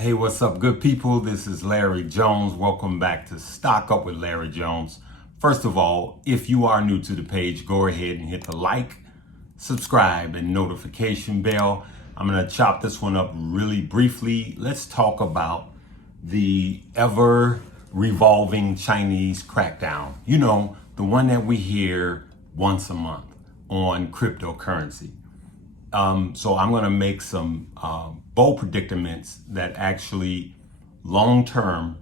Hey, what's up, good people? This is Larry Jones. Welcome back to Stock Up with Larry Jones. First of all, if you are new to the page, go ahead and hit the like, subscribe, and notification bell. I'm going to chop this one up really briefly. Let's talk about the ever revolving Chinese crackdown. You know, the one that we hear once a month on cryptocurrency. So I'm going to make some bold predicaments that actually long term,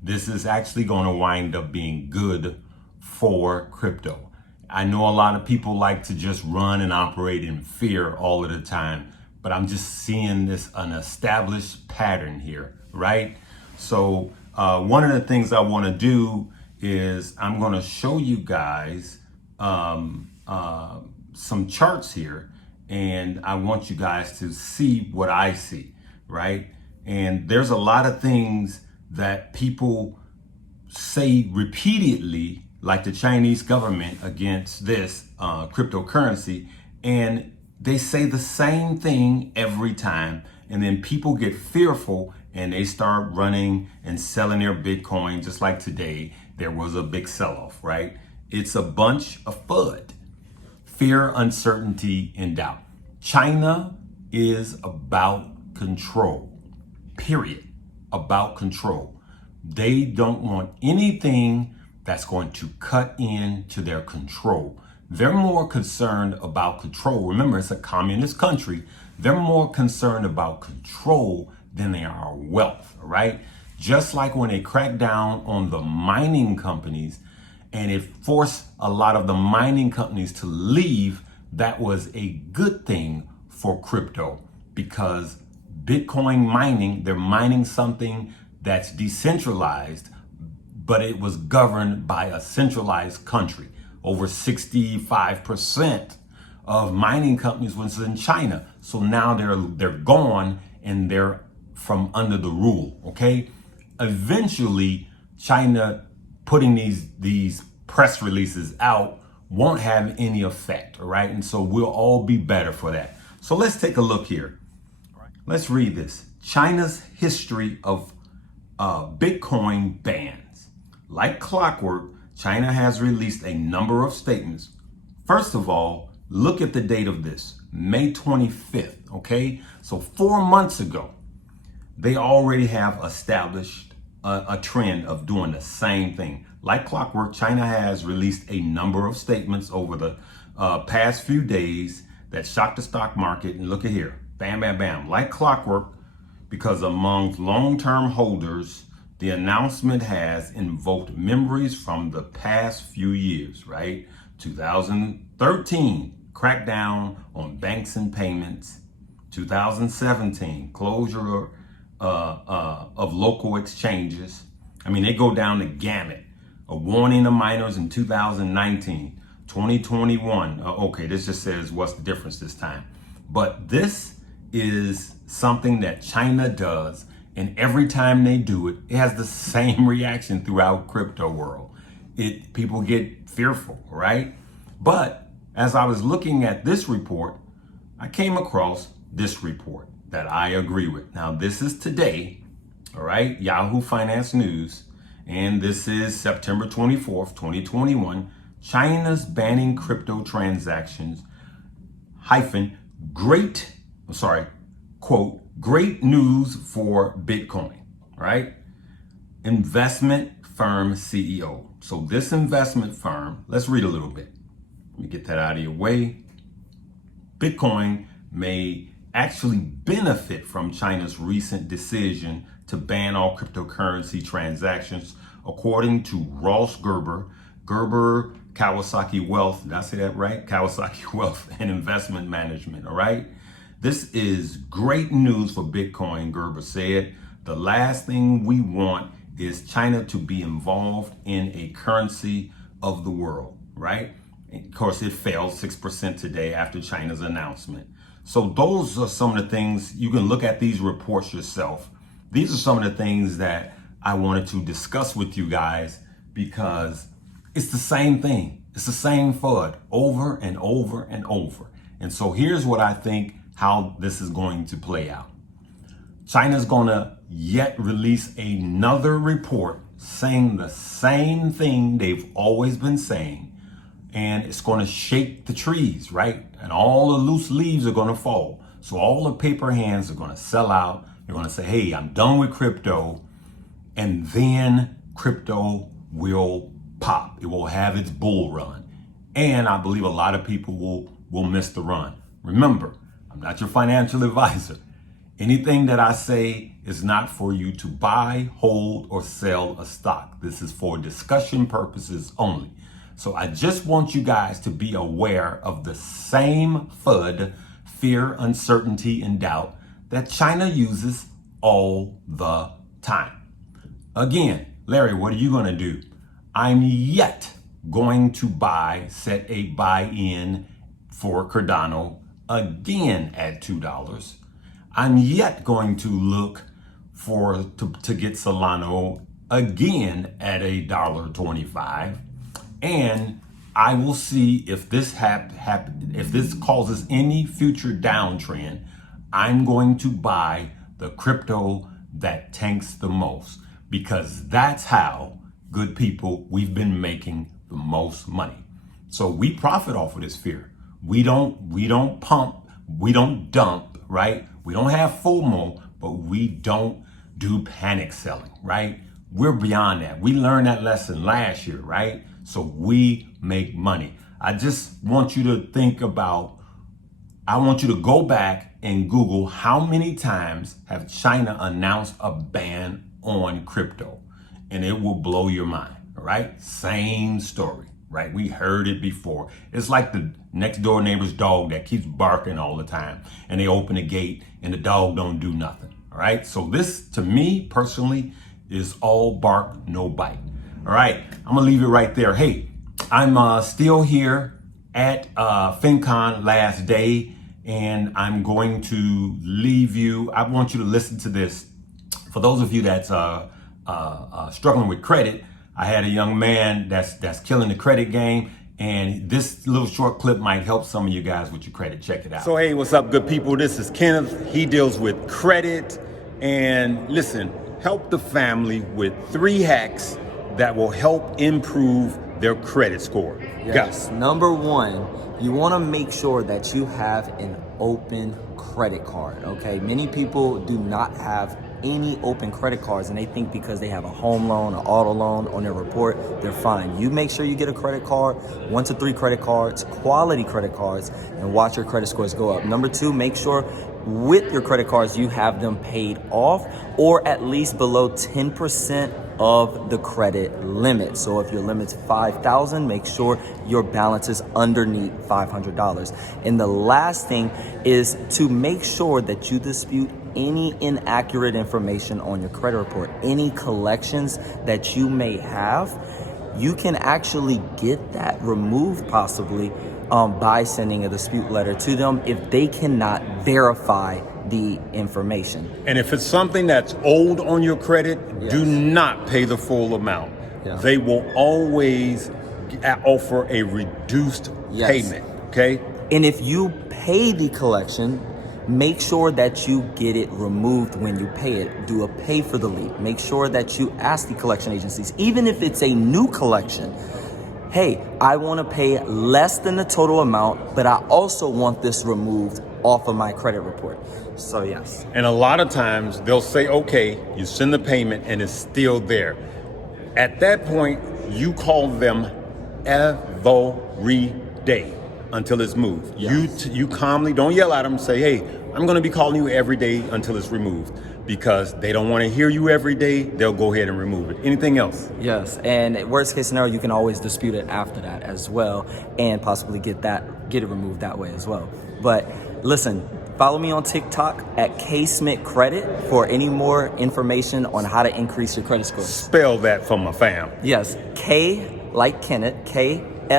this is actually going to wind up being good for crypto. I know a lot of people like to just run and operate in fear all of the time, but I'm just seeing an established pattern here, right? So one of the things I want to do is I'm going to show you guys some charts here. And I want you guys to see what I see, right? And there's a lot of things that people say repeatedly, like the Chinese government against this cryptocurrency, and they say the same thing every time. And then people get fearful and they start running and selling their Bitcoin. Just like today, there was a big sell-off, right? It's a bunch of FUD. Fear, uncertainty, and doubt. China is about control, period. About control. They don't want anything that's going to cut into their control. They're more concerned about control. Remember, it's a communist country. They're more concerned about control than they are wealth, right? Just like when they cracked down on the mining companies, and it forced a lot of the mining companies to leave, that was a good thing for crypto because Bitcoin mining, they're mining something that's decentralized, but it was governed by a centralized country. Over 65% of mining companies was in China. So now they're gone and they're from under the rule, okay? Eventually, China putting these press releases out won't have any effect, all right? And so we'll all be better for that. So let's take a look here. Let's read this. China's history of Bitcoin bans. Like clockwork, China has released a number of statements. First of all, look at the date of this, May 25th, okay? So 4 months ago, they already have established a trend of doing the same thing. Like clockwork, China has released a number of statements over the past few days that shocked the stock market. And look at here, bam, bam, bam. Like clockwork, because among long-term holders, the announcement has invoked memories from the past few years, right? 2013, crackdown on banks and payments. 2017, closure of local exchanges. I mean, they go down the gamut. A warning to miners in 2019, 2021. Okay, this just says what's the difference this time. But this is something that China does, and every time they do it, it has the same reaction throughout crypto world. People get fearful, right? But as I was looking at this report, I came across this report that I agree with. Now, this is today, all right, Yahoo Finance News, and this is September 24th, 2021. China's banning crypto transactions, quote, great news for Bitcoin, right? Investment firm CEO. So this investment firm, let's read a little bit. Let me get that out of your way. Bitcoin may actually benefit from China's recent decision to ban all cryptocurrency transactions, according to Ross Gerber, Kawasaki Wealth, did I say that right? Kawasaki Wealth and Investment Management, all right? This is great news for Bitcoin, Gerber said. The last thing we want is China to be involved in a currency of the world, right? And of course, it fell 6% today after China's announcement. So those are some of the things, you can look at these reports yourself. These are some of the things that I wanted to discuss with you guys because it's the same thing. It's the same FUD over and over and over. And so here's what I think how this is going to play out. China's gonna yet release another report saying the same thing they've always been saying, and it's gonna shake the trees, right? And all the loose leaves are gonna fall. So all the paper hands are gonna sell out. They're gonna say, hey, I'm done with crypto. And then crypto will pop. It will have its bull run. And I believe a lot of people will miss the run. Remember, I'm not your financial advisor. Anything that I say is not for you to buy, hold, or sell a stock. This is for discussion purposes only. So I just want you guys to be aware of the same FUD, fear, uncertainty, and doubt that China uses all the time. Again, Larry, what are you going to do? I'm yet going to set a buy-in for Cardano again at $2. I'm yet going to look to get Solana again at $1.25, and I will see if this if this causes any future downtrend. I'm going to buy the crypto that tanks the most, because that's how good people we've been making the most money. So we profit off of this fear. We don't pump, we don't dump, right? We don't have FOMO, but we don't do panic selling, right? We're beyond that. We learned that lesson last year, right? So we make money. I just want you to think about, I want you to go back and Google how many times have China announced a ban on crypto, and it will blow your mind, all right? Same story, right? We heard it before. It's like the next door neighbor's dog that keeps barking all the time, and they open the gate and the dog don't do nothing, all right? So this, to me personally, is all bark, no bite. All right, I'm gonna leave it right there. Hey, I'm still here at FinCon last day, and I'm going to leave you. I want you to listen to this. For those of you that's struggling with credit, I had a young man that's killing the credit game, and this little short clip might help some of you guys with your credit. Check it out. So hey, what's up, good people? This is Kenneth. He deals with credit, and listen, help the family with 3 hacks that will help improve their credit score. Yes. Go. Number 1, you want to make sure that you have an open credit card. Okay, many people do not have any open credit cards, and they think because they have a home loan, an auto loan on their report, they're fine. You make sure you get a credit card, 1 to 3 credit cards, quality credit cards, and watch your credit scores go up. Number 2, make sure with your credit cards you have them paid off, or at least below 10% of the credit limit. So if your limit's $5,000, make sure your balance is underneath $500. And the last thing is to make sure that you dispute any inaccurate information on your credit report. Any collections that you may have, you can actually get that removed possibly by sending a dispute letter to them if they cannot verify the information. And if it's something that's old on your credit, yes, do not pay the full amount. Yeah. They will always offer a reduced payment, okay? And if you pay the collection, make sure that you get it removed when you pay it. Do a pay for the leap. Make sure that you ask the collection agencies, even if it's a new collection, hey, I want to pay less than the total amount, but I also want this removed off of my credit report. So yes. And a lot of times they'll say, okay, you send the payment and it's still there. At that point, you call them every day until it's moved. Yes. You calmly, don't yell at them, say, hey, I'm going to be calling you every day until it's removed, because they don't want to hear you every day. They'll go ahead and remove it. Anything else? Yes, and worst case scenario, you can always dispute it after that as well, and possibly get it removed that way as well. But listen, follow me on TikTok at ksmithcredit for any more information on how to increase your credit score. Spell that for my fam. Yes, K like Kenneth, KSMITH,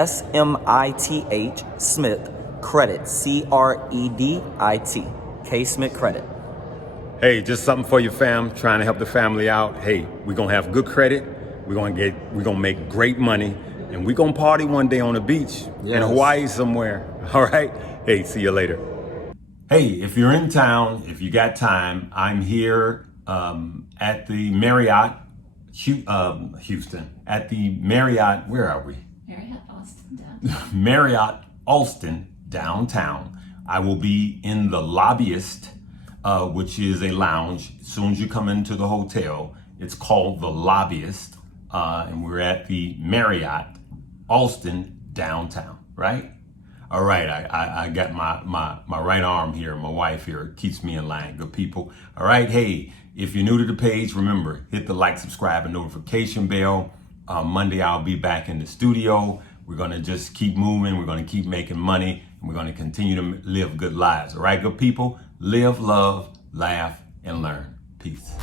Smith, Credit, CREDIT, K Smith Credit. Hey, just something for your fam, trying to help the family out. Hey, we're gonna have good credit, we're gonna make great money, and we're gonna party one day on the beach in Hawaii somewhere. All right? Hey, see you later. Hey, if you're in town, if you got time, I'm here at the Marriott, Houston, at the Marriott, where are we? Marriott Austin downtown. Marriott Austin downtown. I will be in the lobbyist, which is a lounge. As soon as you come into the hotel, it's called the lobbyist, and we're at the Marriott Austin downtown, right? All right, I got my right arm here, my wife here, keeps me in line, good people. All right, hey, if you're new to the page, remember, hit the like, subscribe, and notification bell. Monday, I'll be back in the studio. We're gonna just keep moving, we're gonna keep making money, and we're gonna continue to live good lives. All right, good people, live, love, laugh, and learn. Peace.